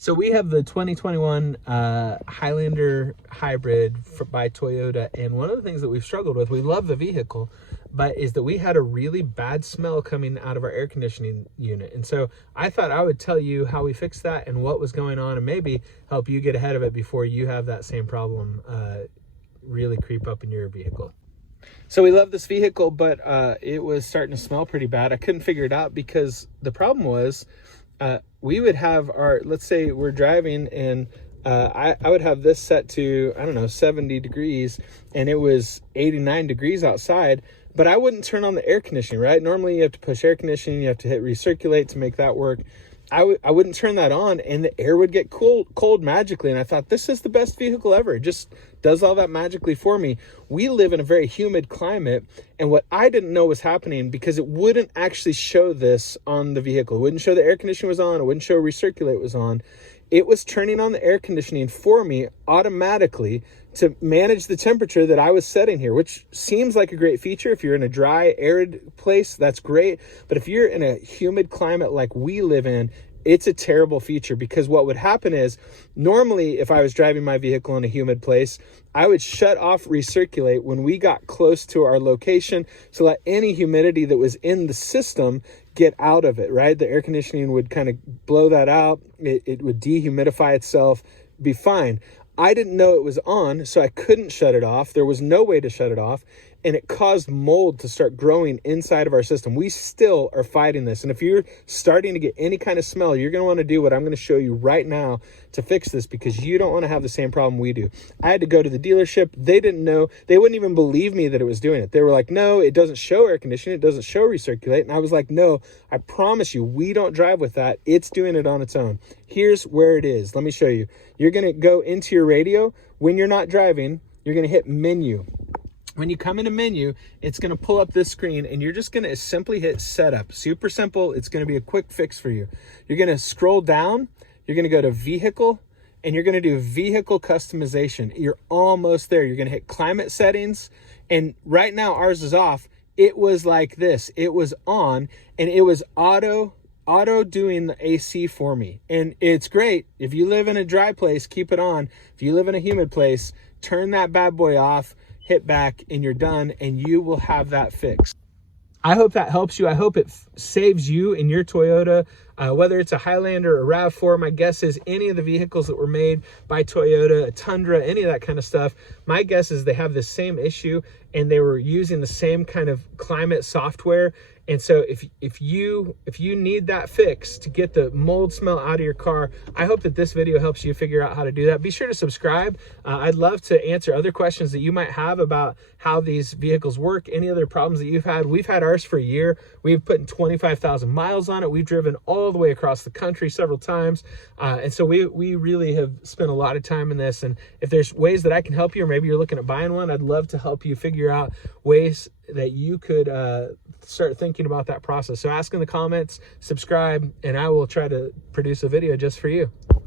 So we have the 2021 Highlander Hybrid by Toyota, and one of the things that we've struggled with, we love the vehicle, but is that we had a really bad smell coming out of our air conditioning unit. And so I thought I would tell you how we fixed that and what was going on, and maybe help you get ahead of it before you have that same problem really creep up in your vehicle. So we love this vehicle, but it was starting to smell pretty bad. I couldn't figure it out because the problem was we would have our, let's say we're driving and I would have this set to, I don't know, 70 degrees, and it was 89 degrees outside, but I wouldn't turn on the air conditioning, right? Normally you have to push air conditioning, you have to hit recirculate to make that work. I wouldn't turn that on, and the air would get cold magically. And I thought, this is the best vehicle ever. It just does all that magically for me. We live in a very humid climate, and what I didn't know was happening, because it wouldn't actually show this on the vehicle. It wouldn't show the air conditioning was on. It wouldn't show recirculate was on. It was turning on the air conditioning for me automatically to manage the temperature that I was setting here, which seems like a great feature. If you're in a dry, arid place, that's great. But if you're in a humid climate like we live in, it's a terrible feature, because what would happen is, normally if I was driving my vehicle in a humid place, I would shut off recirculate when we got close to our location to let any humidity that was in the system get out of it, right? The air conditioning would kind of blow that out. It would dehumidify itself, be fine. I didn't know it was on, so I couldn't shut it off. There was no way to shut it off, and it caused mold to start growing inside of our system. We still are fighting this, and if you're starting to get any kind of smell, you're going to want to do what I'm going to show you right now to fix this, because you don't want to have the same problem we do. I had to go to the dealership. They didn't know. They wouldn't even believe me that it was doing it. They were like, no, it doesn't show air conditioning. It doesn't show recirculate. And I was like, no, I promise you, we don't drive with that. It's doing it on its own. Here's where it is. Let me show you. You're going to go into your radio. When you're not driving, you're going to hit menu. When you come into menu, it's going to pull up this screen, and you're just going to simply hit setup. Super simple. It's going to be a quick fix for you. You're going to scroll down. You're going to go to vehicle, and you're going to do vehicle customization. You're almost there. You're going to hit climate settings, and right now ours is off. It was like this. It was on, and it was auto doing the AC for me. And it's great. If you live in a dry place, keep it on. If you live in a humid place, turn that bad boy off, hit back, and you're done, and you will have that fixed. I hope that helps you. I hope it saves you in your Toyota, whether it's a Highlander or Rav4. My guess is any of the vehicles that were made by Toyota, a Tundra, any of that kind of stuff, my guess is they have the same issue, and they were using the same kind of climate software. And so if you need that fix to get the mold smell out of your car, I hope that this video helps you figure out how to do that. Be sure to subscribe. I'd love to answer other questions that you might have about how these vehicles work, any other problems that you've had. We've had ours for a year. We've put in 25,000 miles on it. We've driven all the way across the country several times. And so we really have spent a lot of time in this. And if there's ways that I can help you, or maybe you're looking at buying one, I'd love to help you figure out ways that you could start thinking about that process. So ask in the comments, subscribe, and I will try to produce a video just for you.